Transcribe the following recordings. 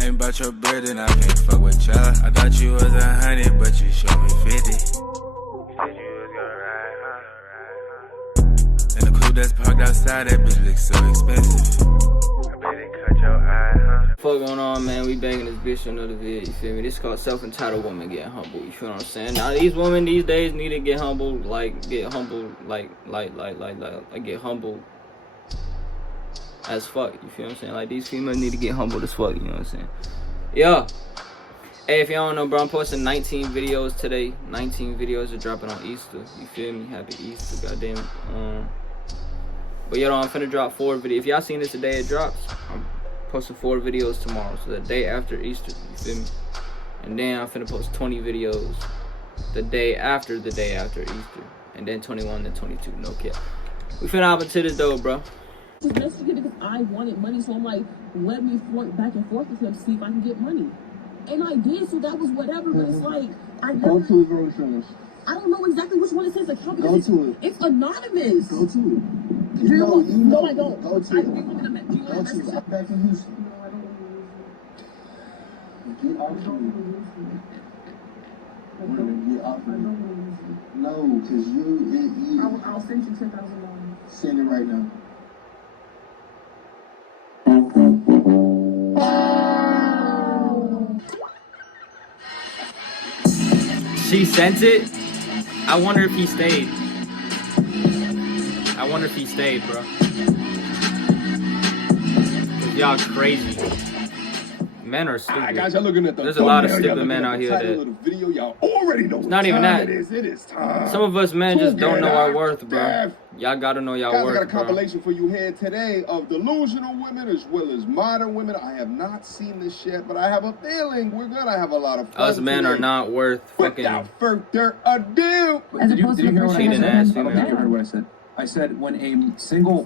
Ain't about your bread and I can't fuck with ya. I thought you was 100, but you showed me 50. You said you was gonna ride, huh? And the coupe that's parked outside, that bitch looks so expensive. I bet it cut your eye, huh? Fuck going on, man? We banging this bitch on another vid, you feel me? This is called self-entitled woman getting humble, you feel what I'm saying? Now these women these days need to get humble, get humble as fuck, you feel what I'm saying? Like these females need to get humble as fuck, you know what I'm saying? Yeah. Hey, if y'all don't know, bro, I'm posting 19 videos today. 19 videos are dropping on Easter, you feel me? Happy Easter, goddamn. But I'm finna drop 4 videos. If y'all seen this the day it drops, I'm posting 4 videos tomorrow, so the day after Easter, you feel me? And then I'm finna post 20 videos the day after Easter, and then 21 and 22, no cap. We finna hop into this though, bro. Because I wanted money, so I'm like, let me flirt back and forth with him, see if I can get money. And I did, so that was whatever, but it's like, I never... Go to his own insurance. I don't know exactly which one it says account. Go to it. It's anonymous. Go to it. No, I don't. Go to it. Do you want me to message it? Back in Houston. No, I don't want to get off of me. Get off of me. No, because you... I'll send you $10,000. Send it right now. She sent it. I wonder if he stayed. Bro. Y'all crazy. Men are stupid. Right, guys, looking at there's a lot of stupid men out here that... Video, y'all already know not even that. It is time. Some of us men just don't know our worth, bro. Y'all gotta know y'all worth, I got a compilation for you here today of delusional women as well as modern women. I have not seen this yet, but I have a feeling we're gonna have a lot of fun. Us men are not worth fucking... Without further ado. Did you hear what I said? I ass, don't think you heard what I said. I said when a single...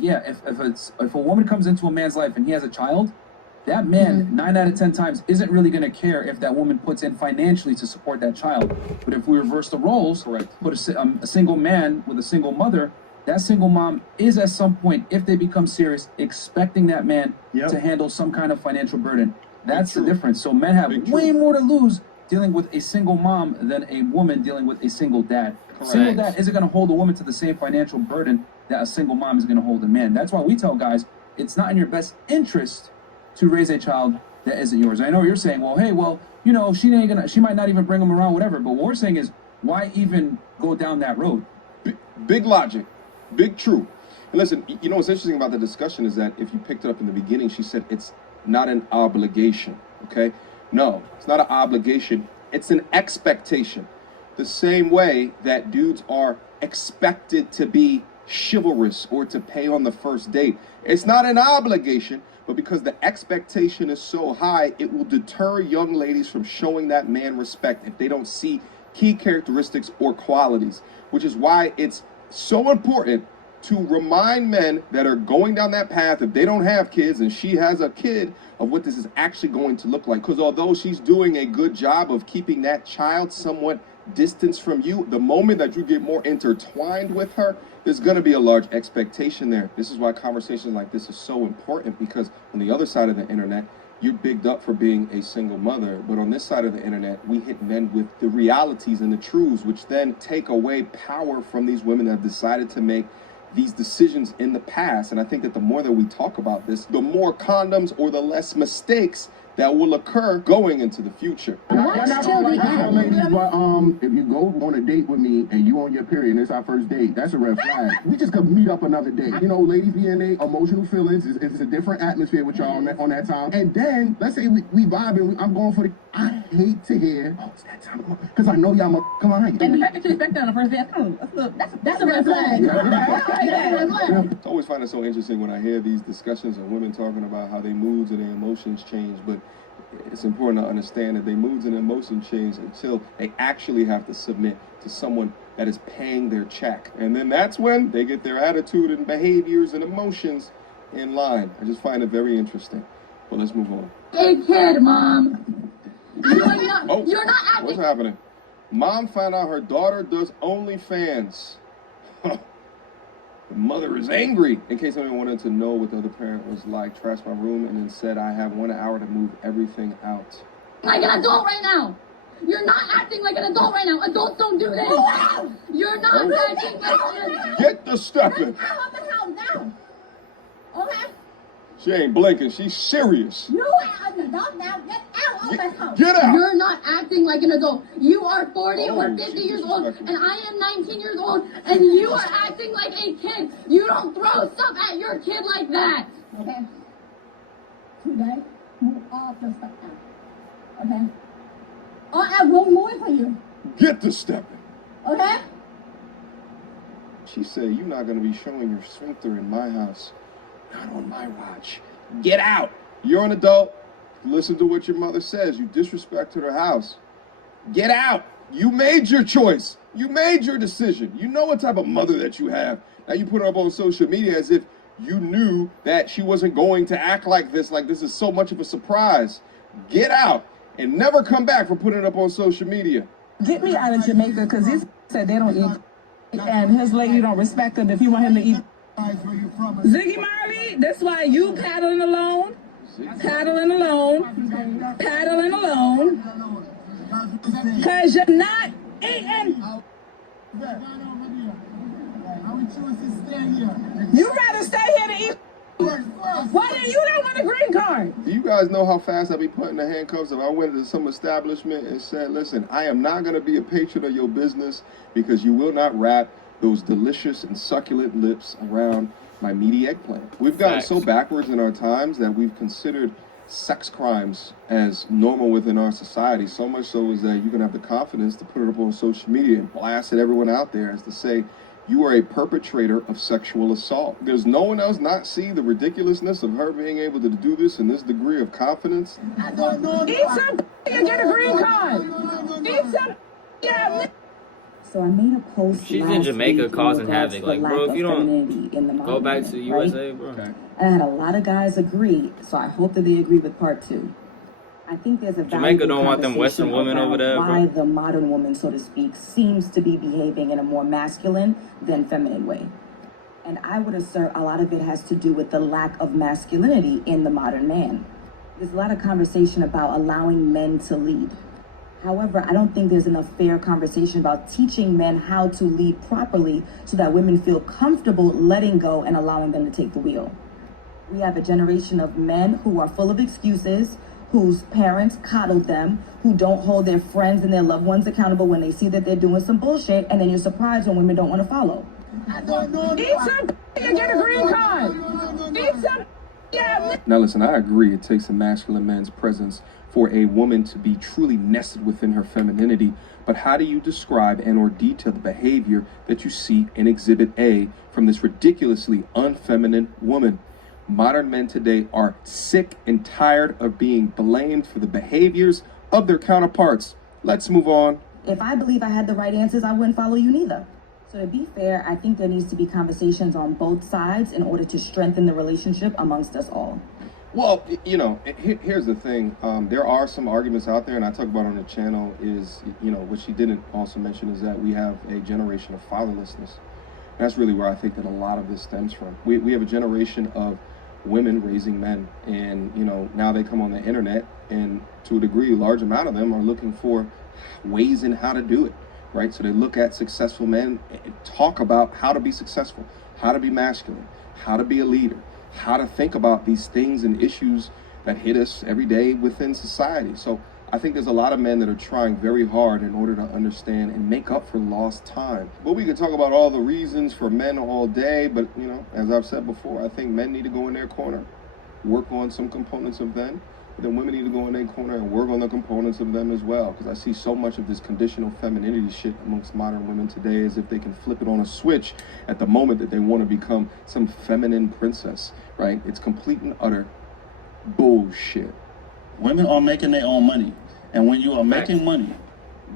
if a woman comes into a man's life and he has a child, that man, 9 out of 10 times, isn't really going to care if that woman puts in financially to support that child. But if we reverse the roles, put a single man with a single mother, that single mom is at some point, if they become serious, expecting that man to handle some kind of financial burden. That's the difference. So men have way more to lose dealing with a single mom than a woman dealing with a single dad. Correct. Single dad isn't going to hold a woman to the same financial burden that a single mom is going to hold a man. That's why we tell guys, it's not in your best interest to raise a child that isn't yours. I know you're saying, well, hey, you know, she might not even bring him around, whatever. But what we're saying is, why even go down that road? Big logic, big truth. And listen, you know what's interesting about the discussion is that if you picked it up in the beginning, she said it's not an obligation, okay? No, it's not an obligation. It's an expectation. The same way that dudes are expected to be chivalrous or to pay on the first date. It's not an obligation. But because the expectation is so high, it will deter young ladies from showing that man respect if they don't see key characteristics or qualities, which is why it's so important to remind men that are going down that path, if they don't have kids and she has a kid, of what this is actually going to look like. Because although she's doing a good job of keeping that child somewhat distance from you, the moment that you get more intertwined with her, there's going to be a large expectation there. This is why conversations like this is so important, because on the other side of the internet, you're bigged up for being a single mother, but on this side of the internet, we hit men with the realities and the truths, which then take away power from these women that have decided to make these decisions in the past. And I think that the more that we talk about this, the more condoms or the less mistakes that will occur going into the future. Ladies, if you go on a date with me and you on your period and it's our first date, that's a red flag. We just could meet up another day. You know, ladies be in their emotional feelings. It's a different atmosphere with y'all on that time. And then, let's say we vibing, I'm going for the... I hate to hear, oh, it's that time, because I know y'all lying. And the fact that you expect that on the first day, that's a red flag. I always find it so interesting when I hear these discussions of women talking about how their moods and their emotions change, but it's important to understand that their moods and emotions change until they actually have to submit to someone that is paying their check. And then that's when they get their attitude and behaviors and emotions in line. I just find it very interesting. But let's move on. Hey, kid, Mom. You're not acting. What's happening? Mom found out her daughter does OnlyFans. The mother is angry. In case anyone wanted to know what the other parent was like, trashed my room and then said, I have 1 hour to move everything out. Like an adult right now. You're not acting like an adult right now. Adults don't do this. You're not acting like an adult. Get the stepping. Get out of the house now. Okay? She ain't blinking. She's serious. You are an adult now. Get out of the house. Get out. You're not acting like an adult. You are 40 or 50 she's years old, disrespectful. and I am 19 years old, and you are acting like a kid. You don't throw stuff at your kid like that. Okay? Today, move all your stuff out. Okay? Or I won't move it for you. Get the stepping. Okay? She said, you're not going to be showing your sphincter in my house. Not on my watch. Get out. You're an adult. Listen to what your mother says. You disrespected her house. Get out. You made your choice. You made your decision. You know what type of mother that you have. Now you put her up on social media as if you knew that she wasn't going to act like this is so much of a surprise. Get out and never come back for putting it up on social media. Get me out of Jamaica, because he said they don't eat, and his lady don't respect him if you want him to eat. Ziggy Marley, that's why you paddling alone, paddling alone, paddling alone, because you're not eating. You rather stay here to eat. Why then you don't want a green card? Do you guys know how fast I'd be putting the handcuffs if I went to some establishment and said, listen, I am not going to be a patron of your business because you will not wrap those delicious and succulent lips around my meaty eggplant. We've gotten so backwards in our times that we've considered sex crimes as normal within our society, so much so is that you can have the confidence to put it up on social media and blast at everyone out there as to say, you are a perpetrator of sexual assault. Does no one else not see the ridiculousness of her being able to do this in this degree of confidence? Eat some and get a green card. Eat some. Yeah. So I made a post. She's in Jamaica causing havoc. Like, bro, if you don't go back to the USA, bro. And I had a lot of guys agree, so I hope that they agree with part 2. I think there's a Jamaica don't want them Western women over there, why bro. the modern woman, so to speak, seems to be behaving in a more masculine than feminine way. And I would assert a lot of it has to do with the lack of masculinity in the modern man. There's a lot of conversation about allowing men to lead. However, I don't think there's enough fair conversation about teaching men how to lead properly so that women feel comfortable letting go and allowing them to take the wheel. We have a generation of men who are full of excuses, whose parents coddled them, who don't hold their friends and their loved ones accountable when they see that they're doing some bullshit, and then you're surprised when women don't want to follow. Eat some and get a green card. Eat some. Yeah. Now listen, I agree it takes a masculine man's presence for a woman to be truly nested within her femininity, but how do you describe and or detail the behavior that you see in Exhibit A from this ridiculously unfeminine woman? Modern men today are sick and tired of being blamed for the behaviors of their counterparts. Let's move on. If I believe I had the right answers, I wouldn't follow you neither. So to be fair, I think there needs to be conversations on both sides in order to strengthen the relationship amongst us all. Well, you know, here's the thing. There are some arguments out there, and I talk about on the channel is, you know, what she didn't also mention is that we have a generation of fatherlessness. That's really where I think that a lot of this stems from. We have a generation of women raising men, and you know, now they come on the internet, and to a degree, a large amount of them are looking for ways in how to do it, right? So they look at successful men and talk about how to be successful, how to be masculine, how to be a leader, how to think about these things and issues that hit us every day within society. So I think there's a lot of men that are trying very hard in order to understand and make up for lost time. But we could talk about all the reasons for men all day, but you know, as I've said before, I think men need to go in their corner, work on some components of them, but then women need to go in their corner and work on the components of them as well. Because I see so much of this conditional femininity shit amongst modern women today as if they can flip it on a switch at the moment that they want to become some feminine princess, right? It's complete and utter bullshit. Women are making their own money. And when you are making money,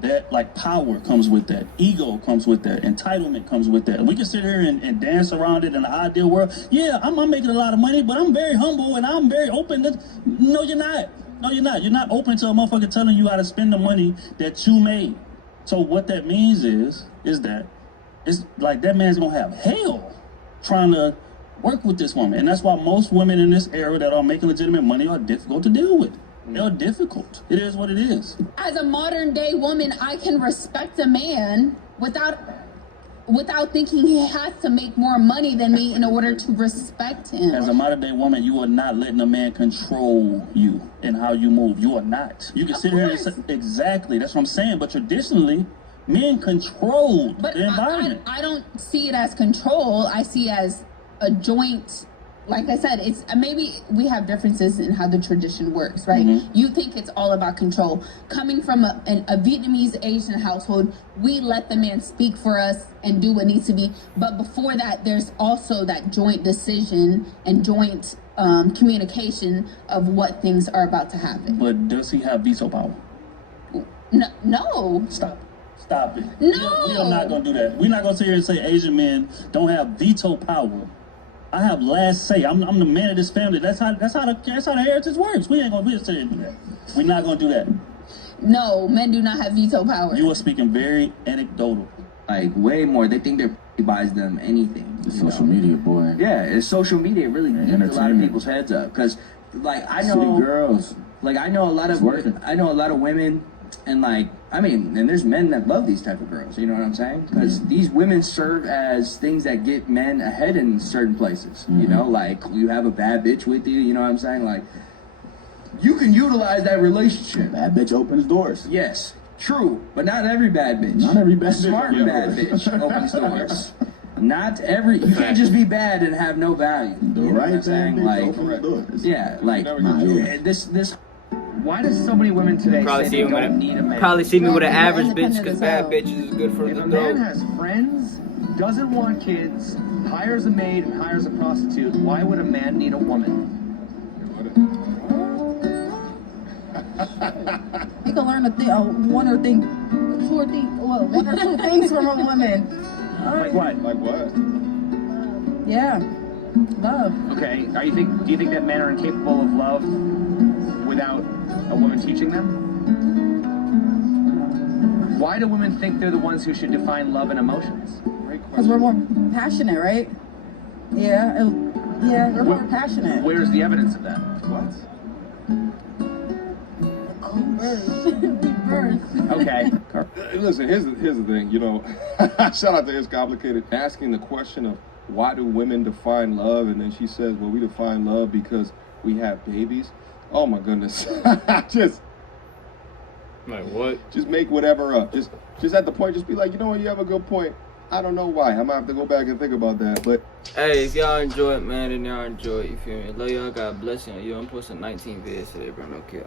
that like power comes with that, ego comes with that, entitlement comes with that. We can sit here and dance around it in the ideal world. Yeah, I'm making a lot of money, but I'm very humble and I'm very open to. No, you're not. No, you're not. You're not open to a motherfucker telling you how to spend the money that you made. So what that means is that it's like that man's gonna have hell trying to work with this woman. And that's why most women in this era that are making legitimate money are difficult to deal with. They're difficult. It is what it is. As a modern day woman, I can respect a man without thinking he has to make more money than me in order to respect him. As a modern day woman, you are not letting a man control you and how you move. You are not. You can sit here and say, exactly, that's what I'm saying. But traditionally, men control the environment. I don't see it as control. I see it as a joint. Like I said, it's maybe we have differences in how the tradition works, right? You think it's all about control. Coming from a Vietnamese Asian household, we let the man speak for us and do what needs to be. But before that, there's also that joint decision and joint communication of what things are about to happen. But does he have veto power? No. Stop it. No. We are not going to do that. We're not going to sit here and say Asian men don't have veto power. I have last say. I'm the man of this family. That's how the heritage works. We ain't gonna sit here and do that. We're not gonna do that. No, men do not have veto power. You are speaking very anecdotal. Like way more. They think their buys them anything. It's social media, boy. Yeah, it's social media. It really gets a lot of people's heads up. Cause like I know City girls. Like I know a lot of women, and like I mean, and there's men that love these type of girls. You know what I'm saying? Because these women serve as things that get men ahead in certain places. You know, like you have a bad bitch with you. You know what I'm saying? Like you can utilize that relationship. Bad bitch opens doors. Yes, true, but not every bad bitch. Not every bad bitch. Smart bad bitch opens doors. Not every. You can't just be bad and have no value. The You know what I'm right saying? thing Like, opens doors. yeah, like this. Why does so many women today Probably say see they me with don't need a man? Probably see me with an Yeah, average bitch independent because as bad hell. bitches is good for If the a man throat. has friends, doesn't want kids, hires a maid and hires a prostitute, why would a man need a woman? You can learn one or two things from a woman. Like what? Like what? Yeah, love. Okay, do you think that men are incapable of love without a woman teaching them? Why do women think they're the ones who should define love and emotions? Because we're more passionate, right? Yeah, we're more passionate. Where's the evidence of that? What? Okay. Listen, here's the thing. You know, shout out to It's Complicated. Asking the question of why do women define love, and then she says, well, we define love because we have babies. Oh my goodness. Just Like what? Just make whatever up. Just at the point, just be like, you know what, you have a good point. I don't know why. I'm gonna have to go back and think about that. But Hey, if y'all enjoy it, man, then y'all enjoy it. You feel me? Love y'all. God bless you. I'm posting 19 videos today, bro. No care.